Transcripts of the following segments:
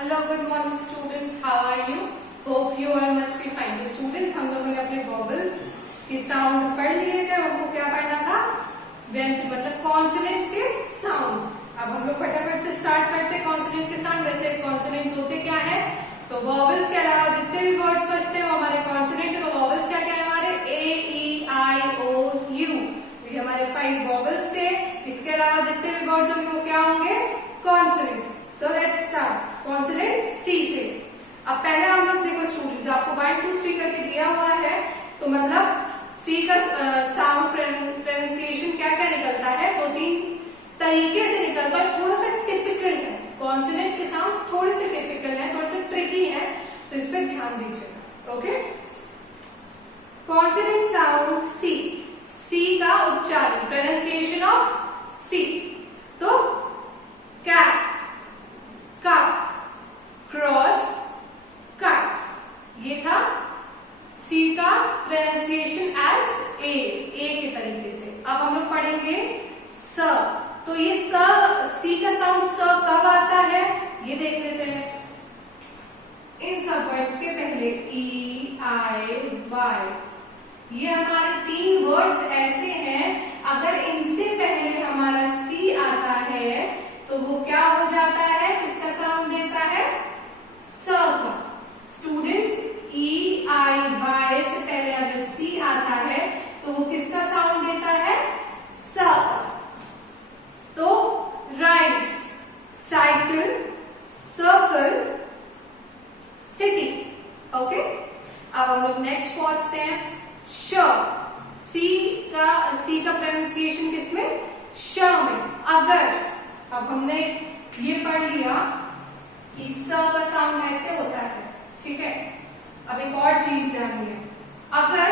Hello, good morning students. How are you? Hope you all must be fine. तो students, हम लोगों ने अपने vowels के sound पढ़ लिए थे. हमको क्या पढ़ना था? व्यंजन मतलब consonants के sound. अब हम लोग फटाफट से start करते हैं consonant के sound. वैसे consonants होते क्या है? तो vowels के अलावा जितने भी words बचते हैं वो हमारे consonants हैं. तो vowels क्या क्या है हमारे? A, E, I, O, U. ये हमारे 5 vowels थे. इसके अलावा जितने भी words होंगे वो क्या होंगे? Consonants. So let's start. Consonant C से. अब पहले हम लोग देखो स्टूडेंट्स, आपको 1 2 3 करके दिया हुआ है, तो मतलब सी का साउंड प्रोनाउंसिएशन क्या क्या निकलता है, 2-3 तरीके से निकलता है. थोड़ा सा टिपिकल है, कॉन्सोनेंट्स के साउंड थोड़े से टिपिकल है, थोड़े से ट्रिकी है, तो इस पे ध्यान दीजिएगा. ओके, कॉन्सोनेंट साउंड सी. सी का उच्चारण प्रोनाउंसिएशन ऑफ सी. तो कैप, कप, क्रॉस, कट, ये था सी का प्रोनाउंसिएशन एज ए के तरीके से. अब हम लोग पढ़ेंगे स. तो ये सी का साउंड स कब आता है ये देख लेते हैं. इन सब वर्ड्स के पहले ई, आई, वाई, ये हमारे 3 वर्ड्स ऐसे हैं, अगर इनसे पहले हमारा सी आता है तो वो क्या हो जाता है, किसका साउंड देता है, स का. स्टूडेंट्स, ई, आई, वाई से पहले अगर सी आता है तो वो किसका साउंड देता है, स का. तो rice, cycle, circle, city. Okay, अब हम लोग नेक्स्ट पहुंचते हैं. श. सी का प्रोनाउंसिएशन किसमें, श में. अगर अब हमने ये पढ़ लिया कि स का साउंड ऐसे होता है, ठीक है. अब एक और चीज जाननी है, अगर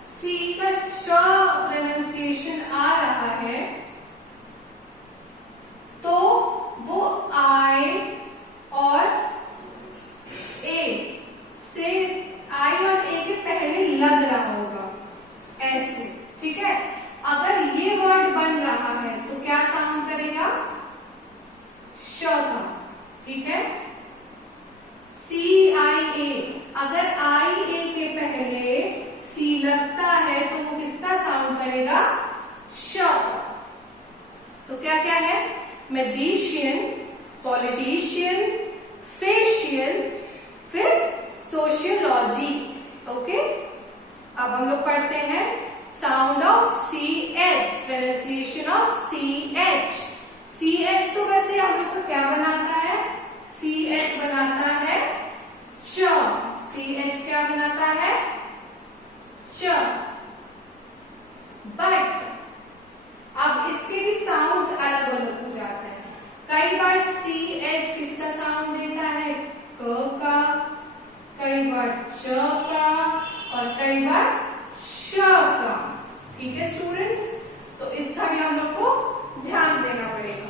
सी का श प्रोनाउंसिएशन आ रहा है तो वो आई और ए से, आई और ए के पहले लग रहा होगा ऐसे, ठीक है. अगर ये वर्ड बन रहा है तो क्या साउंड करेगा, श का, ठीक है. सी आई ए, अगर आई ए के पहले सी लगता है तो वो किसका साउंड करेगा, श का. तो क्या क्या है, मैजिशियन, पॉलिटिशियन, फेशियल, फिर सोशियोलॉजी. ओके, अब हम लोग पढ़ते हैं sound of C H, pronunciation of C H. C H तो वैसे हम लोग को क्या बनाता है, सी एच बनाता है च. सी एच क्या बनाता है, च. बट अब इसके भी साउंड्स अलग अलग हो जाते हैं. कई बार सी एच किसका साउंड देता है, क का, कई बार च का, और कई बार श का. ठीक है स्टूडेंट्स, तो इसका भी हम लोग को ध्यान देना पड़ेगा.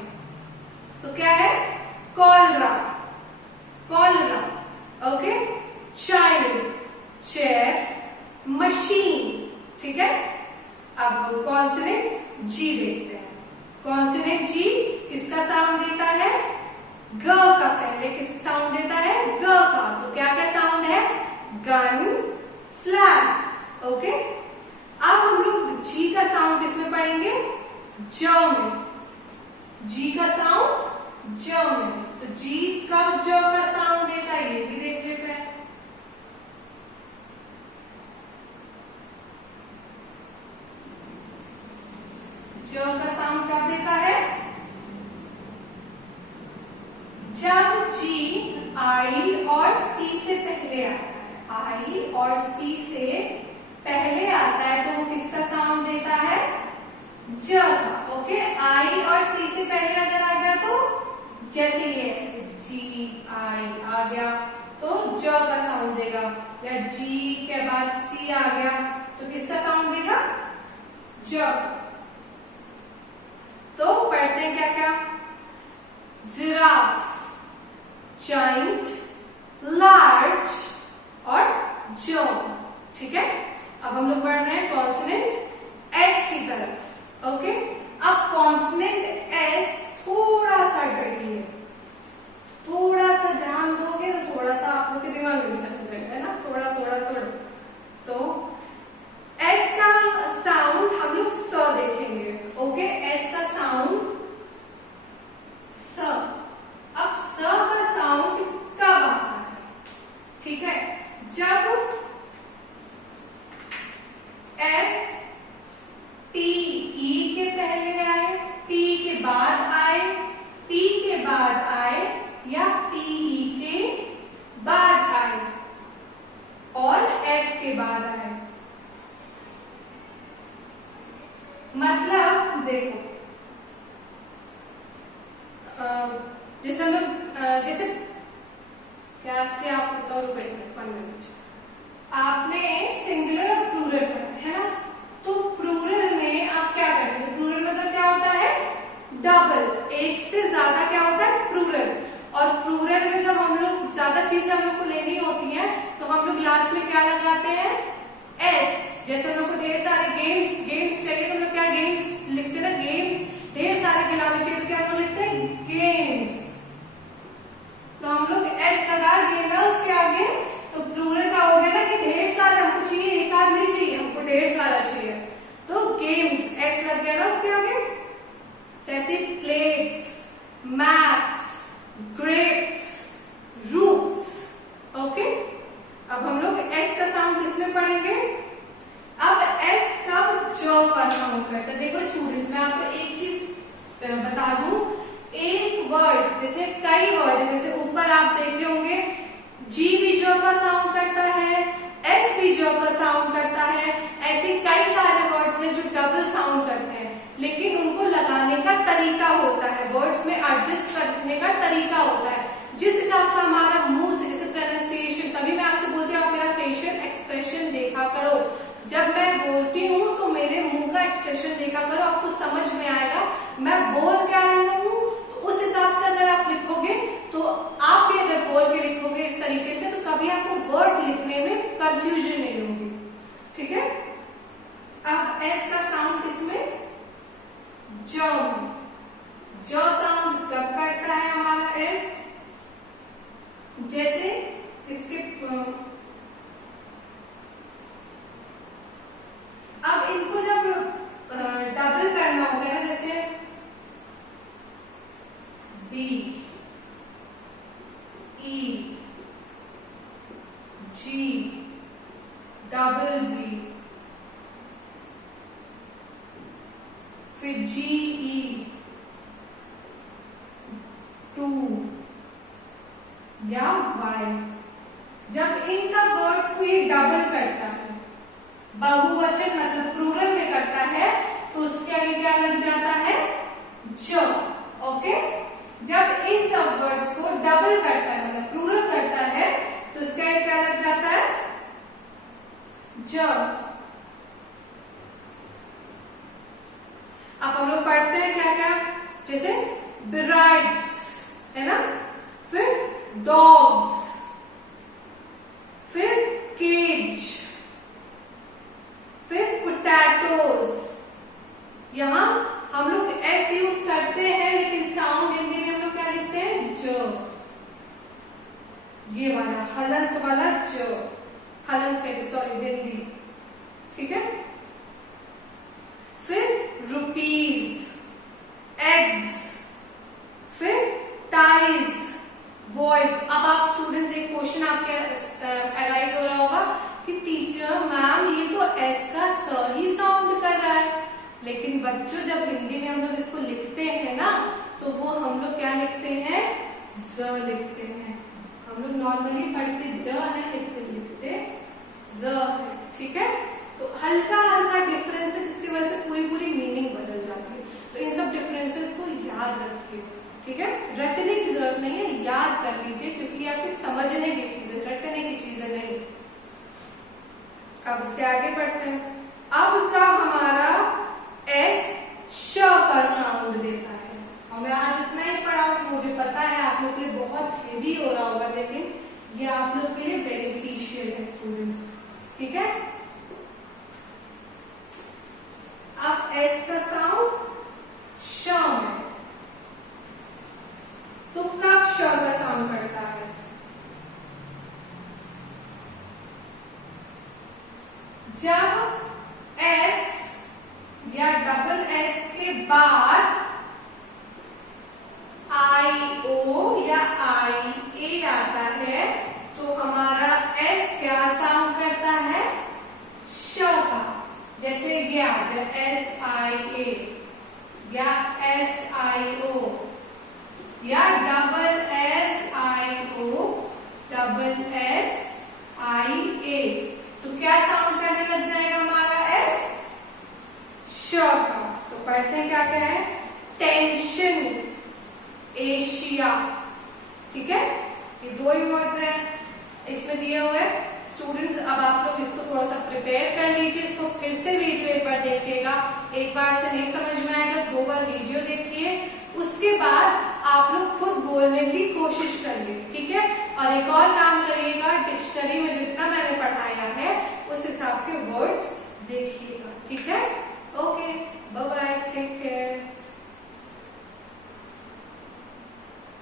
तो क्या है, cholera, cholera. Okay, child, chair, machine. ठीक है. अब कॉन्सोनेंट जी देखते हैं. कॉन्सोनेंट जी किसका साउंड देता है, ग का. पहले किसका साउंड देता है, ग का. तो क्या क्या साउंड है, गन, फ्लैग. ओके, अब हम लोग जी का साउंड किसमें पढ़ेंगे, ज में. जी का साउंड ज में. तो जी कब ज का साउंड देता है ये भी देख लेते हैं. ज का साउंड कब देता है, जब जी आई और सी से पहले आता है. आई और सी से पहले आता है तो वो किसका साउंड देता है, ज का. ओके, आई और सी से पहले अगर आ गया तो जैसे ये ऐसे जी आई आ गया तो ज का साउंड देगा, या जी के बाद सी आ गया तो किसका साउंड देगा, ज. तो पढ़ते हैं क्या क्या, जिराफ, जाइंट, लार्ज और जॉ. ठीक है. अब हम लोग बढ़ रहे हैं कॉन्सोनेंट एस की तरफ. ओके, अब कॉन्सोनेंट एस थोड़ा सा ट्रिकी है, थोड़ा सा ध्यान बाद आए या PE के बाद आए और F के बाद आए। मतलब देखो, जैसे हम लोग जैसे कैसे आप बताओ, आपने सिंगुलर और प्लूरल पढ़ा है ना, तो प्लूरल में आप क्या करते हैं, प्लूरल मतलब क्या होता है, डबल, एक से ज्यादा क्या होता है प्लूरल। और प्लूरल में जब हम लोग ज्यादा चीजें हम लोग को लेनी होती है तो हम लोग लास्ट में क्या लगाते हैं, एस। जैसे हम लोग को ढेर सारे गेम्स चाहिए तो हम लोग क्या गेम्स लिखते हैं ना, गेम्स ढेर सारे खिलाने चाहिए तो क्या हम लोग लिखते हैं, गेम्स। तो हम लोग एस लगा दिए ना उसके आगे, तो प्लूरल का हो गया ना कि ढेर सारे हमको चाहिए, एक आध नहीं चाहिए, हमको ढेर सारा चाहिए, तो गेम्स एस लग गया ना उसके आगे। जैसे plates, maps, grapes, roots. Okay, अब हम लोग एस का साउंड किसमें पढ़ेंगे, अब एस कब ज का साउंड करता है। देखो स्टूडेंट्स, मैं आपको एक चीज बता दूं, एक वर्ड जैसे कई वर्ड है, जैसे ऊपर आप देखे होंगे जी भी ज का साउंड करता है, एस भी ज का साउंड करता है, ऐसे कई सारे वर्ड्स हैं जो डबल साउंड करते हैं, लेकिन उनको लगाने का तरीका होता है, वर्ड्स में एडजस्ट करने का तरीका होता है, जिस हिसाब का हमारा मुंह से, जैसे प्रोनाउंसिएशन। तभी मैं आपसे बोलती हूँ आप मेरा फेशियल एक्सप्रेशन देखा करो, जब मैं बोलती हूँ तो मेरे मुंह का एक्सप्रेशन देखा करो, आपको समझ में आएगा मैं बोल क्या रही हूँ। तो उस हिसाब से अगर आप लिखोगे तो आप भी अगर बोल के लिखोगे इस तरीके से, तो कभी आपको वर्ड लिखने में कंफ्यूजन नहीं होगी। ठीक है, अब एस का साउंड किसमें, ज। ज साउंड कब करता है हमारा एस, जैसे इसके अब इनको जब डबल करना होता है, जैसे बी, ई, जी, डबल जी, फिर जी ई, टू या वाई। जब इन सब वर्ड्स को ये डबल करता है, बहुवचन मतलब प्लूरल में करता है, तो उसके आगे क्या लग जाता है, ज। ओके, जब इन सब वर्ड्स को डबल करता है मतलब प्लूरल करता है, तो उसके आगे क्या लग जाता है, ज। अब हम लोग पढ़ते हैं क्या क्या, जैसे ब्राइड्स है ना, फिर डॉग्स, फिर केज, फिर पोटैटोज। यहां हम लोग एस यूज करते हैं, लेकिन साउंड हिंदी में हम लोग क्या लिखते हैं, ज। ये वाला हलंत वाला ज, हलंत कहते, सॉरी बिंदी। ठीक है, फिर रुपीज, एग्स, फिर टाइज, बॉयज। अब आप स्टूडेंट्स एक क्वेश्चन आपके अराइज हो रहा होगा कि टीचर मैम ये तो एस का स ही साउंड कर रहा है, लेकिन बच्चों जब हिंदी में हम लोग इसको लिखते हैं ना, तो वो हम लोग क्या लिखते हैं, ज लिखते हैं। हम लोग नॉर्मली पढ़ते ज है, लिखते ज है। ठीक है, तो हल्का हल्का डिफरेंस है, जिसकी वजह से पूरी मीनिंग बदल जाती है। तो इन सब डिफरेंसेस को याद रखिए। ठीक है, रटने की जरूरत नहीं है, याद कर लीजिए, क्योंकि आपके समझने की चीजें, रटने की चीजें नहीं। अब इसके आगे बढ़ते हैं। अब का हमारा एस श का साउंड देता है, और मैं आज इतना ही पढ़ा हूं, मुझे पता है आप लोग के लिए बहुत हेवी हो रहा होगा, लेकिन ये आप लोग के लिए बेनिफिशियल है स्टूडेंट्स। ठीक है, अब एस का साउंड श में, तो कब श का साउंड करता है, जब एस या डबल एस के बाद आई ओ या आई ए आता है, तो हमारा एस क्या साउंड करता है, श का। जैसे ये आ जाए एस आई ए या एस आई ओ या double S I O double S I A, तो क्या साउंड करने लग जाएगा हमारा एस, श का। तो पढ़ते हैं क्या क्या है, टेंशन, एशिया, ठीक है। ये दो ही वर्ड्स हैं इसमें दिए हुए। स्टूडेंट्स अब आप लोग इसको थोड़ा सा प्रिपेयर कर लीजिए, इसको फिर से वीडियो एक बार देखिएगा, एक बार से नहीं समझ में आएगा 2 बार वीडियो देखिए, उसके बाद आप लोग खुद बोलने की कोशिश करिए, ठीक है। और एक और काम करिएगा, डिक्शनरी में जितना मैंने पढ़ाया है उस हिसाब के वर्ड्स